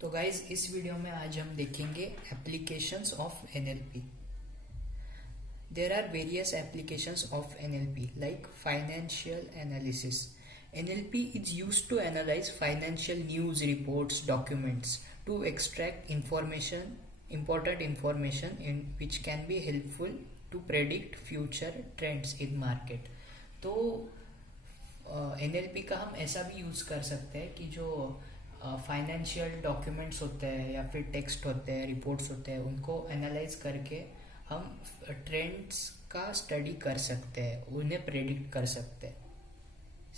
तो गाइज इस वीडियो में आज हम देखेंगे applications of NLP. There are various applications of NLP like financial analysis. NLP is used to analyse financial news reports documents to extract information important information in which can be helpful to predict future trends in market। तो NLP का हम ऐसा भी use कर सकते हैं कि जो फाइनेंशियल डॉक्यूमेंट्स होते हैं या फिर टेक्स्ट होते हैं, रिपोर्ट्स होते हैं, उनको एनालाइज करके हम ट्रेंड्स का स्टडी कर सकते हैं, उन्हें प्रेडिक्ट कर सकते हैं।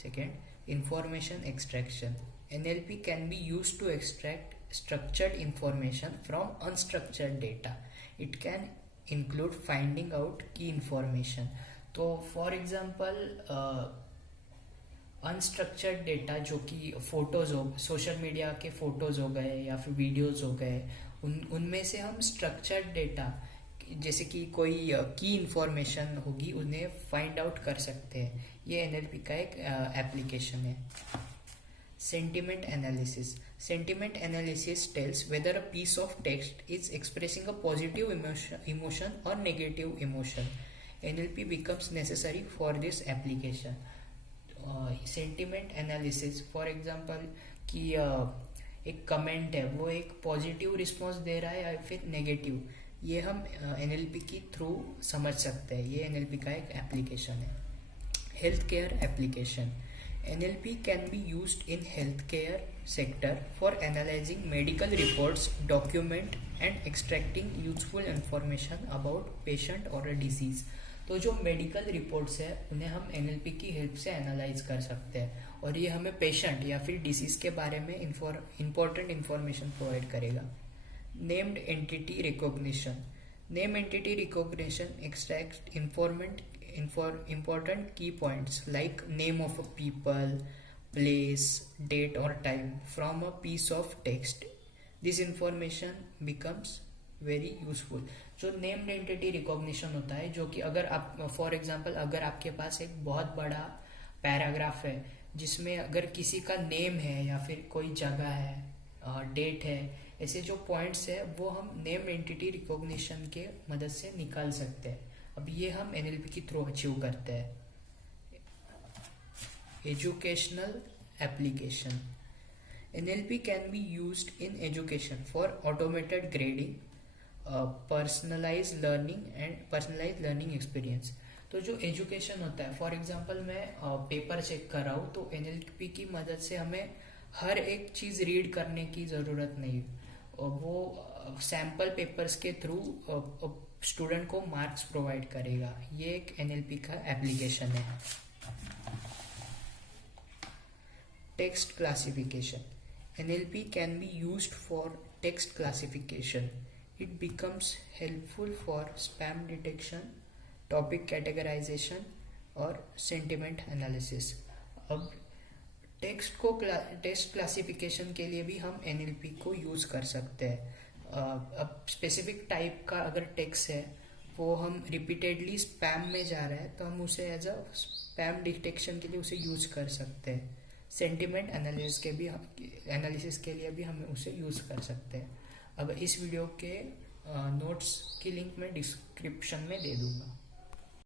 Second, information extraction. NLP can be used to extract structured information from unstructured data. It can include finding out key information। तो फॉर एग्जांपल अनस्ट्रक्चर्ड डेटा जो कि फोटोज हो, सोशल मीडिया के फोटोज हो गए या फिर वीडियोज हो गए, उनमें से हम स्ट्रक्चर्ड डेटा जैसे कि कोई की इंफॉर्मेशन होगी उन्हें फाइंड आउट कर सकते हैं। ये NLP का एक एप्लीकेशन है। Sentiment analysis. Sentiment analysis tells whether a piece of text is expressing a positive emotion or negative emotion. NLP becomes necessary for this application. Sentiment analysis, for example, कि एक comment है वो एक positive response दे रहा है या फिर negative, ये हम NLP की थ्रू समझ सकते हैं। ये NLP का एक एप्लीकेशन है। Health care application. NLP can be used in healthcare sector for analyzing medical reports, document and extracting useful information about patient or a disease। तो जो मेडिकल रिपोर्ट्स है उन्हें हम NLP की हेल्प से एनालाइज कर सकते हैं और ये हमें पेशेंट या फिर डिसीज के बारे में इंपॉर्टेंट इंफॉर्मेशन प्रोवाइड करेगा। Named entity recognition. Name entity recognition extract important key points like name of a people, place, date or time from a piece of text। This information becomes very useful। जो named entity recognition होता है, जो कि अगर आप for example अगर आपके पास एक बहुत बड़ा पैराग्राफ है जिसमें अगर किसी का नेम है या फिर कोई जगह है, डेट है, ऐसे जो पॉइंट्स है वो हम नेम एंटिटी रिकॉग्निशन के मदद से निकाल सकते हैं। अब ये हम NLP की थ्रू अचीव करते हैं। Educational application. NLP can be used in education for automated grading, personalised learning experience. तो जो एजुकेशन होता है, फॉर एग्जांपल मैं पेपर चेक कर रहा हूँ तो NLP की मदद से हमें हर एक चीज़ रीड करने की ज़रूरत नहीं, वो सैम्पल पेपर्स के थ्रू स्टूडेंट को मार्क्स प्रोवाइड करेगा। ये एक NLP का एप्लीकेशन है। Text classification. NLP can be used for text classification. It becomes helpful for spam detection, topic categorisation और सेंटिमेंट एनालिसिस। अब टेक्स्ट क्लासिफिकेशन के लिए भी हम NLP को यूज़ कर सकते हैं। अब स्पेसिफिक टाइप का अगर टेक्स्ट है वो हम रिपीटेडली स्पैम में जा रहा है तो हम उसे एज अ स्पैम डिटेक्शन के लिए उसे यूज कर सकते हैं। सेंटिमेंट एनालिसिस के लिए भी हम उसे यूज कर सकते हैं। अब इस वीडियो के नोट्स की लिंक मैं डिस्क्रिप्शन में दे दूंगा।